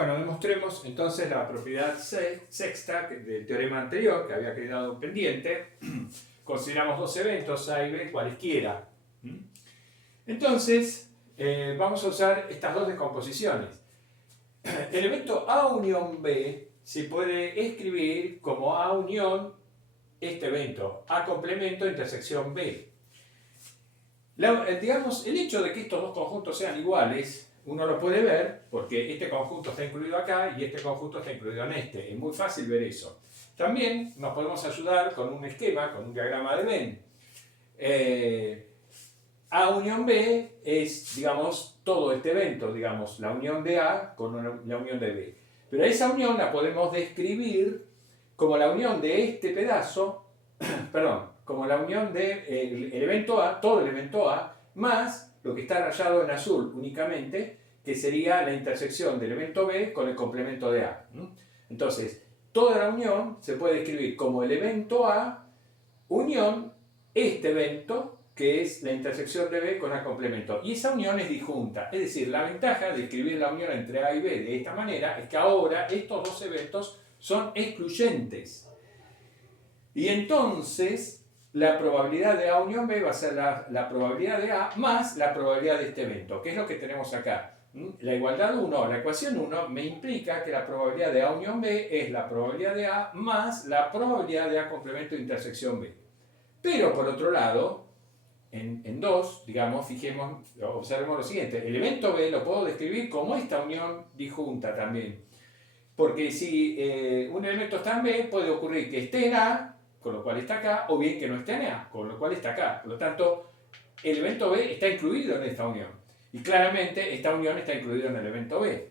Bueno, demostremos entonces la propiedad sexta del teorema anterior que había quedado pendiente. Consideramos dos eventos A y B cualesquiera. Entonces, vamos a usar estas dos descomposiciones. El evento A unión B se puede escribir como A unión este evento, A complemento intersección B. Digamos, el hecho de que estos dos conjuntos sean iguales, uno lo puede ver porque este conjunto está incluido acá y este conjunto está incluido en este. Es muy fácil ver eso. También nos podemos ayudar con un esquema, con un diagrama de Venn. A unión B es, digamos, todo este evento, digamos, la unión de A con la unión de B. Pero esa unión la podemos describir como la unión de este pedazo, perdón, como la unión del evento A, todo el evento A, más lo que está rayado en azul únicamente, que sería la intersección del evento B con el complemento de A. Entonces, toda la unión se puede escribir como el evento A, unión, este evento, que es la intersección de B con A complemento. Y esa unión es disjunta. Es decir, la ventaja de escribir la unión entre A y B de esta manera es que ahora estos dos eventos son excluyentes. Y entonces la probabilidad de A unión B va a ser la probabilidad de A más la probabilidad de este evento, que es lo que tenemos acá. La igualdad 1, la ecuación 1, me implica que la probabilidad de A unión B es la probabilidad de A más la probabilidad de A complemento de intersección B. Pero por otro lado, en 2, digamos, observemos lo siguiente. El evento B lo puedo describir como esta unión disjunta también. Porque si un elemento está en B, puede ocurrir que esté en A, con lo cual está acá, o bien que no esté en A, con lo cual está acá. Por lo tanto, el evento B está incluido en esta unión. Y claramente esta unión está incluida en el evento B.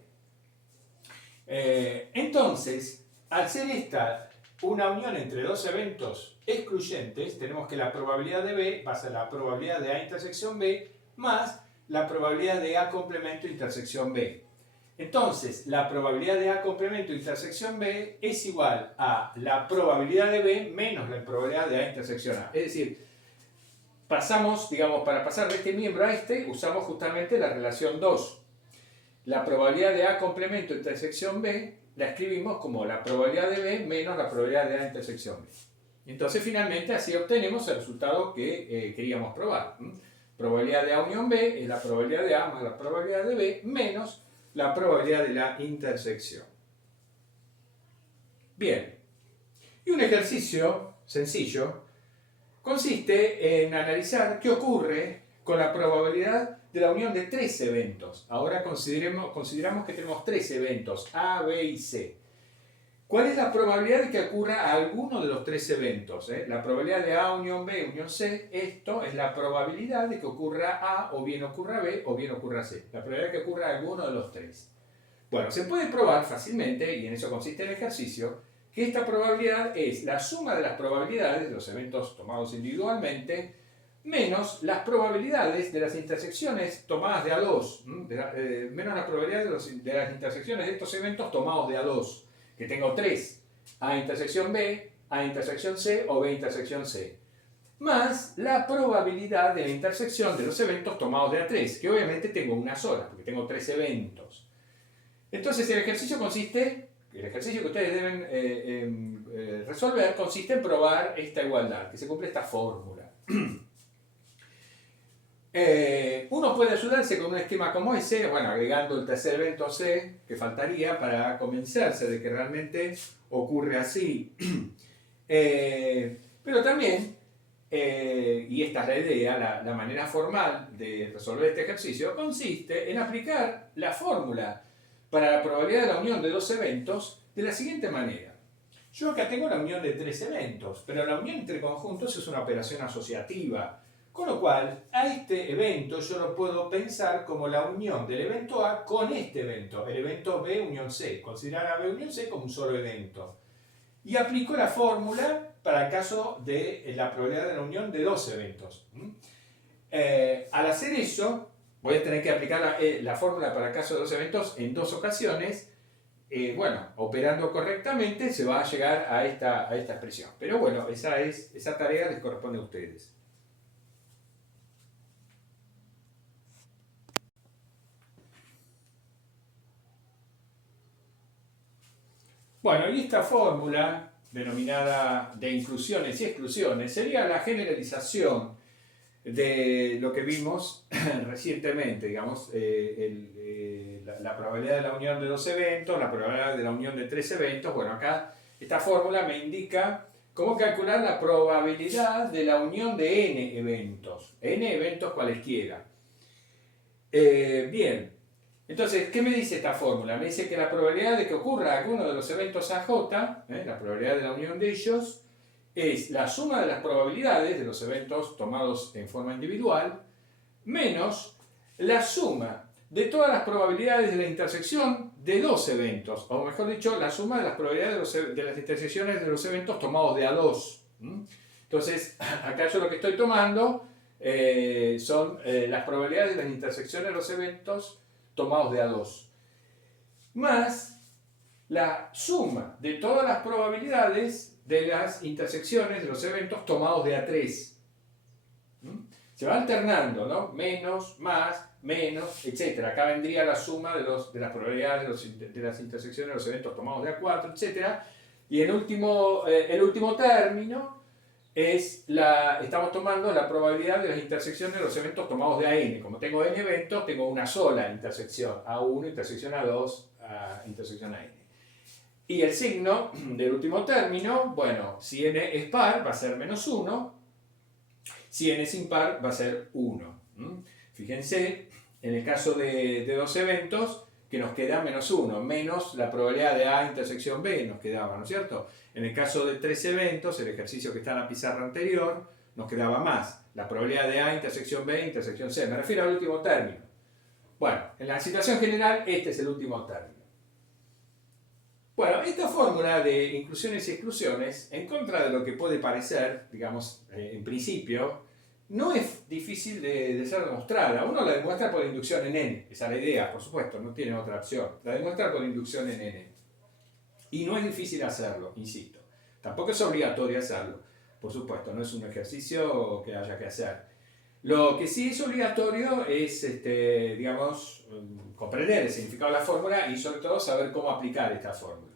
Entonces, al ser esta una unión entre dos eventos excluyentes, tenemos que la probabilidad de B va a ser la probabilidad de A intersección B más la probabilidad de A complemento intersección B. Entonces, la probabilidad de A complemento intersección B es igual a la probabilidad de B menos la probabilidad de A intersección A. Es decir, pasamos, digamos, para pasar de este miembro a este, usamos justamente la relación 2. La probabilidad de A complemento intersección B la escribimos como la probabilidad de B menos la probabilidad de A intersección B. Entonces, finalmente, así obtenemos el resultado que queríamos probar. Probabilidad de A unión B es la probabilidad de A más la probabilidad de B menos la probabilidad de la intersección. Bien, y un ejercicio sencillo consiste en analizar qué ocurre con la probabilidad de la unión de tres eventos. Ahora consideramos que tenemos tres eventos, A, B y C. ¿Cuál es la probabilidad de que ocurra alguno de los tres eventos? La probabilidad de A unión B unión C, esto es la probabilidad de que ocurra A o bien ocurra B o bien ocurra C. La probabilidad de que ocurra alguno de los tres. Bueno, se puede probar fácilmente, y en eso consiste el ejercicio, que esta probabilidad es la suma de las probabilidades de los eventos tomados individualmente menos las probabilidades de las intersecciones tomadas de A2, menos las probabilidades de las intersecciones de estos eventos tomados de A2, que tengo 3, A intersección B, A intersección C o B intersección C, más la probabilidad de la intersección de los eventos tomados de A3, que obviamente tengo una sola, porque tengo 3 eventos. Entonces el ejercicio que ustedes deben resolver consiste en probar esta igualdad, que se cumple esta fórmula. Uno puede ayudarse con un esquema como ese, bueno, agregando el tercer evento C que faltaría para convencerse de que realmente ocurre así. Pero también, y esta es la idea, la manera formal de resolver este ejercicio consiste en aplicar la fórmula para la probabilidad de la unión de dos eventos de la siguiente manera. Yo acá tengo la unión de tres eventos, pero la unión entre conjuntos es una operación asociativa. Con lo cual, a este evento yo lo puedo pensar como la unión del evento A con este evento, el evento B unión C. Considerar a B unión C como un solo evento. Y aplico la fórmula para el caso de la probabilidad de la unión de dos eventos. Al hacer eso, voy a tener que aplicar la fórmula para el caso de dos eventos en dos ocasiones. Bueno, operando correctamente se va a llegar a esta expresión. Pero bueno, esa tarea les corresponde a ustedes. Bueno, y esta fórmula, denominada de inclusiones y exclusiones, sería la generalización de lo que vimos recientemente, digamos, la probabilidad de la unión de dos eventos, la probabilidad de la unión de tres eventos. Bueno, acá esta fórmula me indica cómo calcular la probabilidad de la unión de n eventos cualesquiera. Bien, entonces, ¿qué me dice esta fórmula? Me dice que la probabilidad de que ocurra alguno de los eventos AJ, la probabilidad de la unión de ellos, es la suma de las probabilidades de los eventos tomados en forma individual menos la suma de todas las probabilidades de la intersección de dos eventos, o mejor dicho, la suma de las probabilidades de las intersecciones de los eventos tomados de a dos. Entonces, acá yo lo que estoy tomando son las probabilidades de las intersecciones de los eventos tomados de a dos, más la suma de todas las probabilidades de las intersecciones de los eventos tomados de A3. Se va alternando, ¿no? Menos, más, menos, etc. Acá vendría la suma de las probabilidades de las intersecciones de los eventos tomados de A4, etc. Y el último término estamos tomando la probabilidad de las intersecciones de los eventos tomados de AN. Como tengo n eventos, tengo una sola intersección, A1, intersección A2, intersección AN. Y el signo del último término, bueno, si n es par va a ser menos 1, si n es impar va a ser 1. Fíjense, en el caso de dos eventos, que nos queda menos 1, menos la probabilidad de A intersección B nos quedaba, ¿no es cierto? En el caso de tres eventos, el ejercicio que está en la pizarra anterior, nos quedaba más, la probabilidad de A intersección B intersección C. Me refiero al último término. Bueno, en la situación general, este es el último término. Bueno, esta fórmula de inclusiones y exclusiones, en contra de lo que puede parecer, digamos, en principio, no es difícil de ser demostrada. Uno la demuestra por inducción en n, esa es la idea, por supuesto, no tiene otra opción. La demuestra por inducción en n. Y no es difícil hacerlo, insisto. Tampoco es obligatorio hacerlo, por supuesto, no es un ejercicio que haya que hacer. Lo que sí es obligatorio es, digamos, comprender el significado de la fórmula y sobre todo saber cómo aplicar esta fórmula.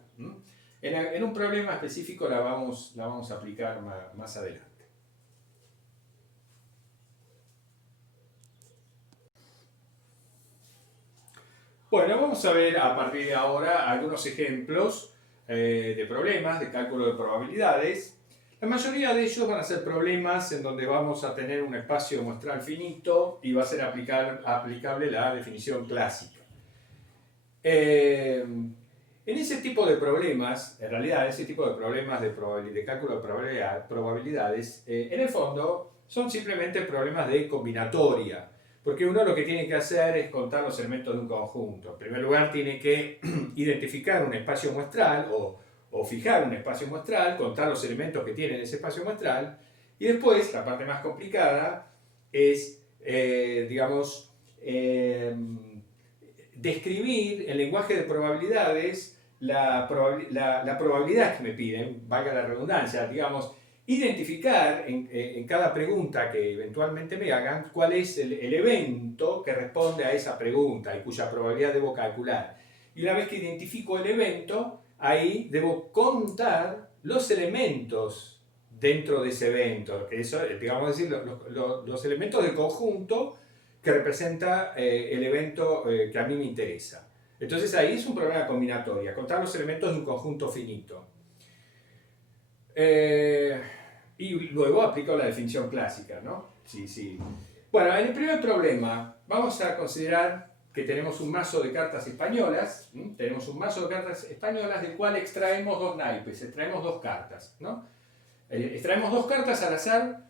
En un problema específico la vamos a aplicar más adelante. Bueno, vamos a ver a partir de ahora algunos ejemplos de problemas de cálculo de probabilidades. La mayoría de ellos van a ser problemas en donde vamos a tener un espacio muestral finito y va a ser aplicable la definición clásica. En ese tipo de problemas, en realidad, ese tipo de problemas de cálculo de probabilidades, en el fondo son simplemente problemas de combinatoria, porque uno lo que tiene que hacer es contar los elementos de un conjunto. En primer lugar, tiene que identificar un espacio muestral o fijar un espacio muestral, contar los elementos que tiene ese espacio muestral, y después, la parte más complicada, es, digamos, describir en lenguaje de probabilidades la probabilidad que me piden, valga la redundancia, digamos, identificar en cada pregunta que eventualmente me hagan cuál es el evento que responde a esa pregunta y cuya probabilidad debo calcular. Y una vez que identifico el evento, ahí debo contar los elementos dentro de ese evento, que eso, digamos decir, los elementos del conjunto que representa el evento que a mí me interesa. Entonces ahí es un problema combinatoria, contar los elementos de un conjunto finito. Y luego aplico la definición clásica, ¿no? Sí. Bueno, en el primer problema vamos a considerar que tenemos un mazo de cartas españolas, tenemos un mazo de cartas españolas del cual extraemos dos naipes, extraemos dos cartas, ¿no? Extraemos dos cartas al azar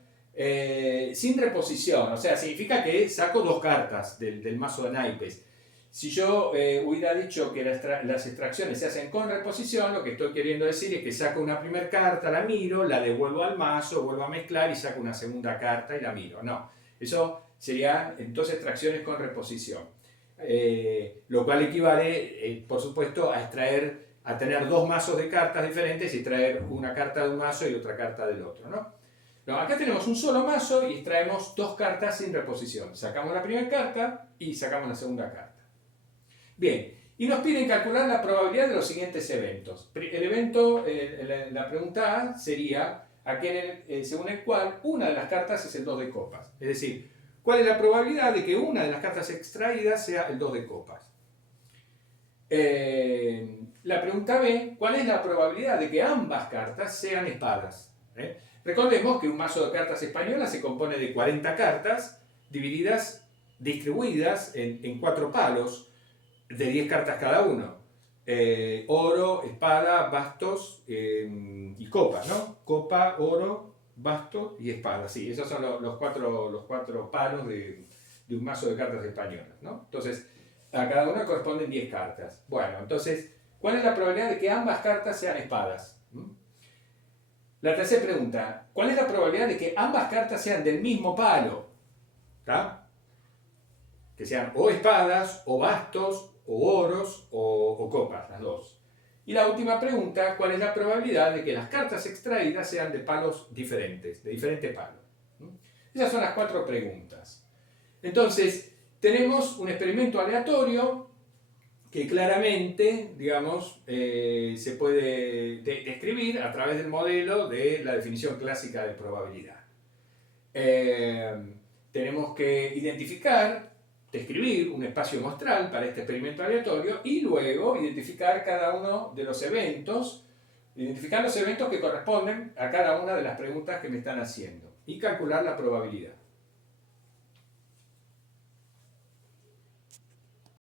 sin reposición, o sea, significa que saco dos cartas del mazo de naipes. Si yo hubiera dicho que las extracciones se hacen con reposición, lo que estoy queriendo decir es que saco una primera carta, la miro, la devuelvo al mazo, vuelvo a mezclar y saco una segunda carta y la miro. No, eso sería entonces extracciones con reposición. Lo cual equivale, por supuesto, a tener dos mazos de cartas diferentes y traer una carta de un mazo y otra carta del otro, ¿no? No, acá tenemos un solo mazo y extraemos dos cartas sin reposición. Sacamos la primera carta y sacamos la segunda carta. Bien, Y nos piden calcular la probabilidad de los siguientes eventos. El evento, la pregunta A sería aquel según el cual una de las cartas es el 2 de copas. Es decir, ¿cuál es la probabilidad de que una de las cartas extraídas sea el 2 de copas? La pregunta B, ¿cuál es la probabilidad de que ambas cartas sean espadas? Recordemos que un mazo de cartas españolas se compone de 40 cartas distribuidas en 4 palos de 10 cartas cada uno. Oro, espada, bastos y copas, ¿no? Copa, oro, basto y espada. Sí, esos son los cuatro palos de un mazo de cartas españolas, ¿no? Entonces, a cada una corresponden 10 cartas. Bueno, entonces, ¿cuál es la probabilidad de que ambas cartas sean espadas? La tercera pregunta, ¿cuál es la probabilidad de que ambas cartas sean del mismo palo? ¿Está? Que sean o espadas, o bastos, o oros, o copas, las dos. Y la última pregunta, ¿cuál es la probabilidad de que las cartas extraídas sean de palos diferentes, de diferente palo? Esas son las 4 preguntas. Entonces, tenemos un experimento aleatorio que claramente, digamos, se puede describir a través del modelo de la definición clásica de probabilidad. Tenemos que identificar, describir un espacio muestral para este experimento aleatorio y luego identificar cada uno de los eventos, identificar los eventos que corresponden a cada una de las preguntas que me están haciendo y calcular la probabilidad.